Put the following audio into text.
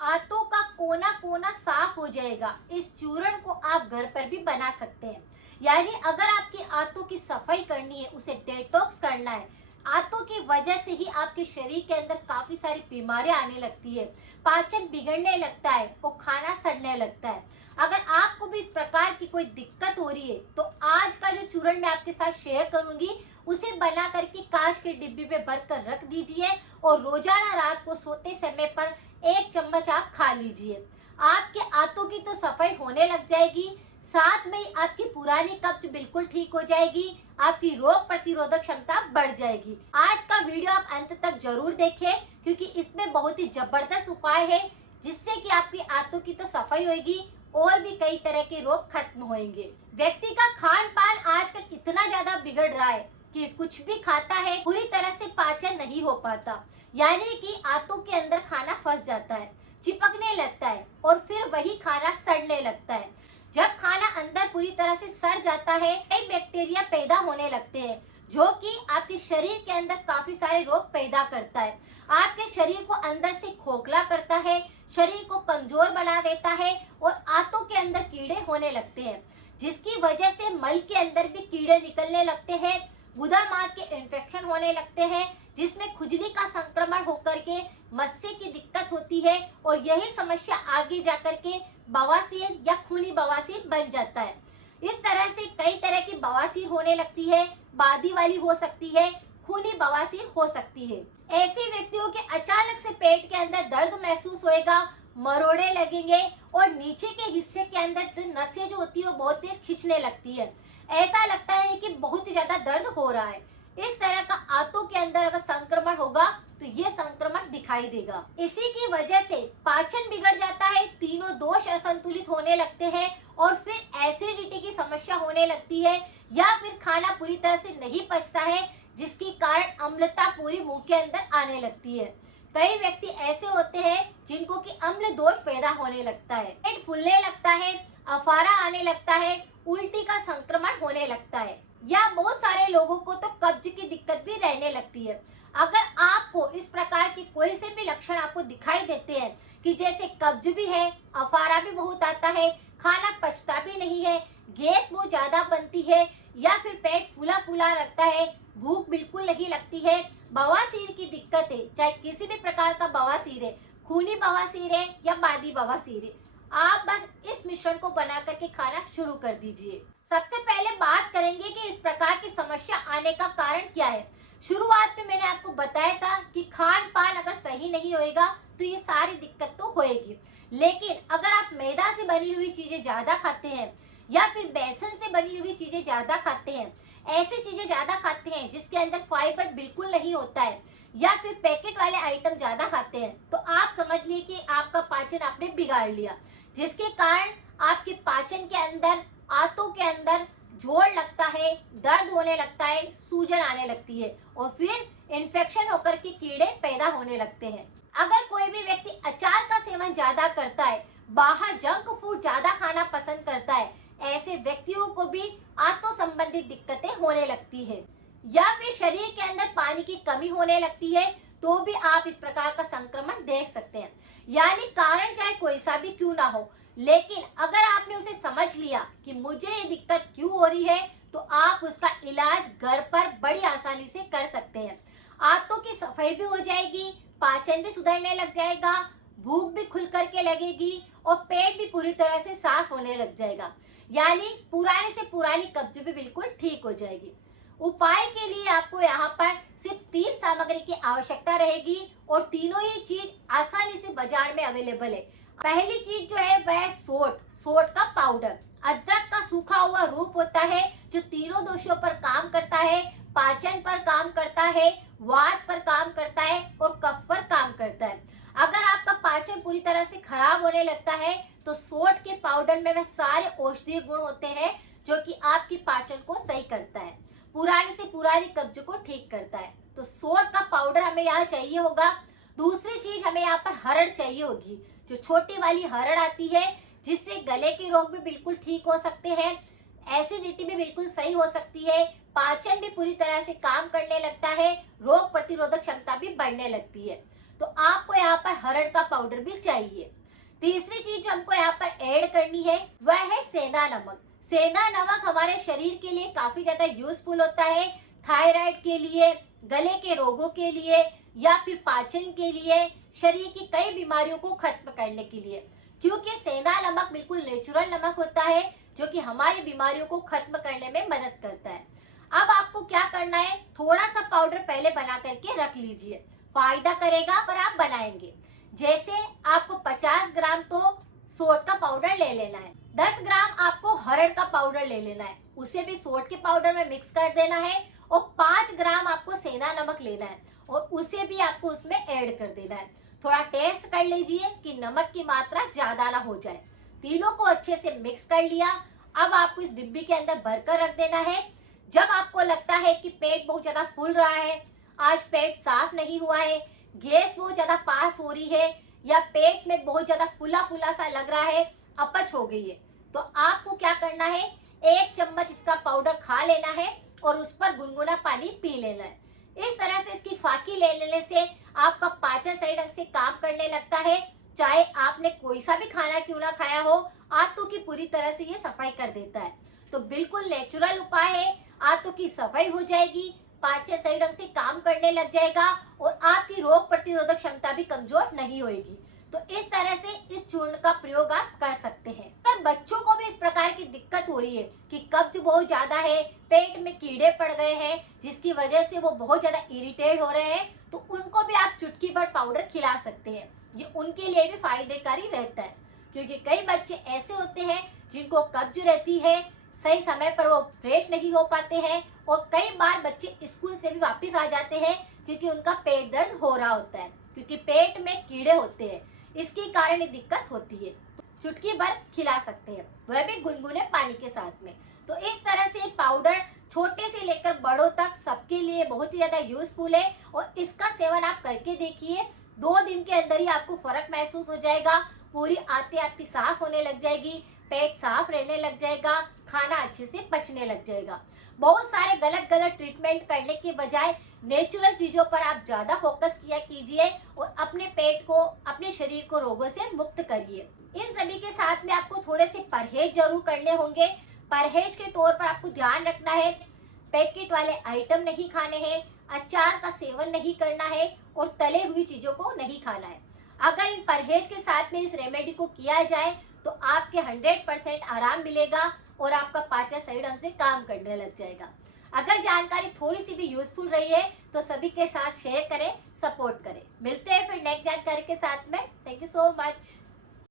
आंतों का कोना कोना साफ हो जाएगा। इस चूर्ण को आप घर पर भी बना सकते हैं। यानी अगर आपकी आंतों की सफाई करनी है, उसे डेटॉक्स करना है, आंतों की वजह से ही आपके शरीर के अंदर काफी सारी बीमारियां आने लगती है, पाचन बिगड़ने लगता है और खाना सड़ने लगता है। अगर आपको भी इस प्रकार की कोई दिक्कत हो रही है तो आज का जो चूर्ण मैं आपके साथ शेयर करूंगी उसे बना करके कांच के डिब्बे में भर कर रख दीजिए और रोजाना रात को सोते समय पर 1 चम्मच आप खा लीजिए। आपके आंतों की तो सफाई होने लग जाएगी, साथ में ही आपकी पुरानी कब्ज बिल्कुल ठीक हो जाएगी, आपकी रोग प्रतिरोधक क्षमता बढ़ जाएगी। आज का वीडियो आप अंत तक जरूर देखें क्योंकि इसमें बहुत ही जबरदस्त उपाय है जिससे कि आपकी आंतों की तो सफाई होगी और भी कई तरह के रोग खत्म होंगे। व्यक्ति का खान पान आजकल इतना ज्यादा बिगड़ रहा है कि कुछ भी खाता है पूरी तरह से पाचन नहीं हो पाता, यानी कि आंतों के अंदर खाना फंस जाता है, चिपकने लगता है और फिर वही खाना सड़ने लगता है। जब खाना अंदर पूरी तरह से सड़ जाता है, कई बैक्टीरिया पैदा होने लगते हैं जो कि आपके शरीर के अंदर काफी सारे रोग पैदा करता है। आपके शरीर को अंदर से खोखला करता है, शरीर को कमजोर बना देता है और आंतों के अंदर कीड़े होने लगते हैं, जिसकी वजह से मल के अंदर भी कीड़े निकलने लगते हैं, गुदा मार्ग के इन्फेक्शन होने लगते हैं, जिसमें खुजली का संक्रमण होकर के मस्से की दिक्कत होती है और यही समस्या आगे जाकर के बवासीर या खूनी बवासीर बन जाता है। इस तरह से कई तरह की बवासीर होने लगती है, बादी वाली हो सकती है, खूनी बवासीर हो सकती है। ऐसे व्यक्तियों के अचानक से पेट के अंदर दर्द महसूस होएगा, मरोड़े लगेंगे और नीचे के हिस्से के अंदर नसें जो होती है वो बहुत तेज खींचने लगती है। ऐसा लगता है कि बहुत ही ज्यादा दर्द हो रहा है। इस तरह का आंतों के अंदर अगर संक्रमण होगा तो ये संक्रमण दिखाई देगा। इसी की वजह से पाचन बिगड़ जाता है, तीनों दोष असंतुलित होने लगते हैं और फिर एसिडिटी की समस्या होने लगती है या फिर खाना पूरी तरह से नहीं पचता है, जिसके कारण अम्लता पूरी मुंह के अंदर आने लगती है। कई व्यक्ति ऐसे होते हैं जिनको कि अम्ल दोष पैदा होने लगता है, पेट फूलने लगता है, अफारा आने लगता है, उल्टी का संक्रमण होने लगता है या बहुत सारे लोगों को तो कब्ज की दिक्कत भी रहने लगती है। अगर आपको इस प्रकार के कोई से भी लक्षण आपको दिखाई देते हैं कि जैसे कब्ज भी है, अफारा भी बहुत आता है, खाना पचता भी नहीं है, गैस बहुत ज्यादा बनती है या फिर पेट फूला फूला रखता है, भूख बिल्कुल नहीं लगती है, बवासीर की दिक्कत है, चाहे किसी भी प्रकार का बवासीर है, खूनी बवासीर है या बादी बवासीर है, आप बस इस मिश्रण को बना करके खाना शुरू कर दीजिए। सबसे पहले बात करेंगे कि इस प्रकार की समस्या आने का कारण क्या है। शुरुआत में मैंने आपको बताया था कि खान पान अगर सही नहीं होएगा तो ये सारी दिक्कत तो होएगी, लेकिन अगर आप मैदा से बनी हुई चीजें ज्यादा खाते हैं या फिर बेसन से बनी हुई चीजें ज्यादा खाते हैं, ऐसी चीजें ज्यादा खाते हैं जिसके अंदर फाइबर बिल्कुल नहीं होता है या फिर पैकेट वाले आइटम ज्यादा खाते हैं, तो आप समझ लिए कि आपका पाचन आपने बिगाड़ लिया, जिसके कारण आपके पाचन के अंदर, आंतों के अंदर जोड़ लगता है, दर्द होने लगता है, सूजन आने लगती है और फिर इन्फेक्शन होकर के कीड़े पैदा होने लगते हैं। अगर कोई भी व्यक्ति अचार का सेवन ज्यादा करता है, बाहर जंक फूड ज्यादा खाना पसंद करता है, ऐसे व्यक्तियों को भी आंतों संबंधित दिक्कतें होने लगती है या फिर शरीर के अंदर पानी की कमी होने लगती है, तो भी आप इस प्रकार का संक्रमण देख सकते हैं। यानी कारण चाहे कोई सा भी क्यों ना हो, लेकिन अगर आपने उसे समझ लिया कि मुझे ये दिक्कत क्यों हो रही है, तो आप उसका इलाज घर पर बड़ी आसानी से कर सकते हैं। आंतों की सफाई भी हो जाएगी, पाचन भी सुधरने लग जाएगा, भूख भी खुल करके लगेगी और पेट भी पूरी तरह से साफ होने लग जाएगा, यानी पुराने से पुरानी कब्ज भी बिल्कुल ठीक हो जाएगी। उपाय के लिए आपको यहाँ पर सिर्फ 3 सामग्री की आवश्यकता रहेगी और तीनों ही चीज आसानी से बाजार में अवेलेबल है। पहली चीज जो है वह है सोट का पाउडर। अदरक का सूखा हुआ रूप होता है जो तीनों दोषों पर काम करता है, पाचन पर काम करता है, वात पर काम करता है और कफ पर काम करता है। अगर आपका पाचन पूरी तरह से खराब होने लगता है तो सोट के पाउडर में वह सारे औषधीय गुण होते हैं जो कि आपकी पाचन को सही करता है, पुरानी से पुरानी कब्ज को ठीक करता है। तो सोट का पाउडर हमें यहाँ चाहिए होगा। दूसरी चीज हमें यहाँ पर हरड़ चाहिए होगी, जो छोटी वाली हरड़ आती है जिससे गले के रोग भी बिल्कुल ठीक हो सकते हैं, एसिडिटी भी बिल्कुल सही हो सकती है, पाचन भी पूरी तरह से काम करने लगता है, रोग प्रतिरोधक क्षमता भी बढ़ने लगती है। तो आपको यहाँ पर हरड़ का पाउडर भी चाहिए। तीसरी चीज जो हमको यहाँ पर ऐड करनी है वह है सेंधा नमक। सेंधा नमक हमारे शरीर के लिए काफी ज्यादा यूजफुल होता है, थायराइड के लिए, गले के रोगों के लिए या फिर पाचन के लिए, शरीर की कई बीमारियों को खत्म करने के लिए, क्योंकि सेंधा नमक बिल्कुल नेचुरल नमक होता है जो कि हमारी बीमारियों को खत्म करने में मदद करता है। अब आपको क्या करना है, थोड़ा सा पाउडर पहले बना करके रख लीजिए, फायदा करेगा और आप बनाएंगे। जैसे आपको 50 ग्राम तो सोट का पाउडर ले लेना है, 10 ग्राम आपको हरड़ का पाउडर ले लेना है, उसे भी सोट के पाउडर में मिक्स कर देना है, और 5 ग्राम आपको सेंधा नमक लेना है और उसे भी आपको उसमें ऐड कर देना है। थोड़ा टेस्ट कर लीजिए कि नमक की मात्रा ज्यादा ना हो जाए। तीनों को अच्छे से मिक्स कर लिया। अब आपको इस डिब्बी के अंदर भरकर रख देना है। जब आपको लगता है कि पेट बहुत ज्यादा फूल रहा है, आज पेट साफ नहीं हुआ है, गैस बहुत ज्यादा पास हो रही है, या पेट में बहुत ज्यादा फुला फुला सा लग रहा है, अपच हो गई है, तो आपको क्या करना है, 1 चम्मच इसका पाउडर खा लेना है और उस पर गुनगुना पानी पी लेना है। इस तरह से इसकी फाकी ले लेने से आपका पाचन सही ढंग से काम करने लगता है। चाहे आपने कोई सा भी खाना क्यों ना खाया हो, आंतों की पूरी तरह से ये सफाई कर देता है। तो बिल्कुल नेचुरल उपाय है, आंतों की सफाई हो जाएगी, पाचन सही ढंग से काम करने लग जाएगा और आपकी रोग प्रतिरोधक क्षमता भी कमजोर नहीं होगी। तो इस तरह से इस चूर्ण का प्रयोग आप कर सकते हैं। अगर बच्चों को भी इस प्रकार की दिक्कत हो रही है कि कब्ज बहुत ज्यादा है, पेट में कीड़े पड़ गए हैं जिसकी वजह से वो बहुत ज्यादा इरिटेट हो रहे हैं, तो उनको भी आप चुटकी भर पाउडर खिला सकते हैं। ये उनके लिए भी फायदेकारी रहता है, क्योंकि कई बच्चे ऐसे होते हैं जिनको कब्ज रहती है, सही समय पर वो फ्रेश नहीं हो पाते हैं, और कई बार बच्चे स्कूल से भी वापस आ जाते हैं क्योंकि उनका पेट दर्द हो रहा होता है, क्योंकि पेट में कीड़े होते हैं, इसके कारण ये दिक्कत होती है। चुटकी भर खिला सकते हैं, वह भी गुनगुने पानी के साथ में। तो इस तरह से पाउडर छोटे से लेकर बड़ों तक सबके लिए बहुत ही ज्यादा यूजफुल है, और इसका सेवन आप करके देखिए, 2 दिन के अंदर ही आपको फर्क महसूस हो जाएगा। पूरी आंतें आपकी साफ होने लग जाएगी, पेट साफ रहने लग जाएगा, खाना अच्छे से पचने लग जाएगा। बहुत सारे गलत गलत ट्रीटमेंट करने के बजाय नेचुरल चीजों पर आप ज्यादा फोकस किया कीजिए और अपने पेट को, अपने शरीर को रोगों से मुक्त करिए। इन सभी के साथ में आपको थोड़े से परहेज जरूर करने होंगे। परहेज के तौर पर आपको ध्यान रखना है, पैकेट वाले आइटम नहीं खाने हैं, अचार का सेवन नहीं करना है और तले हुई चीजों को नहीं खाना है। अगर इन परहेज के साथ में इस रेमेडी को किया जाए तो आपके 100% आराम मिलेगा और आपका पाचन सही ढंग से काम करने लग जाएगा। अगर जानकारी थोड़ी सी भी यूजफुल रही है तो सभी के साथ शेयर करें, सपोर्ट करें। मिलते हैं फिर नेक्स्ट जानकारी के साथ में। Thank you so much.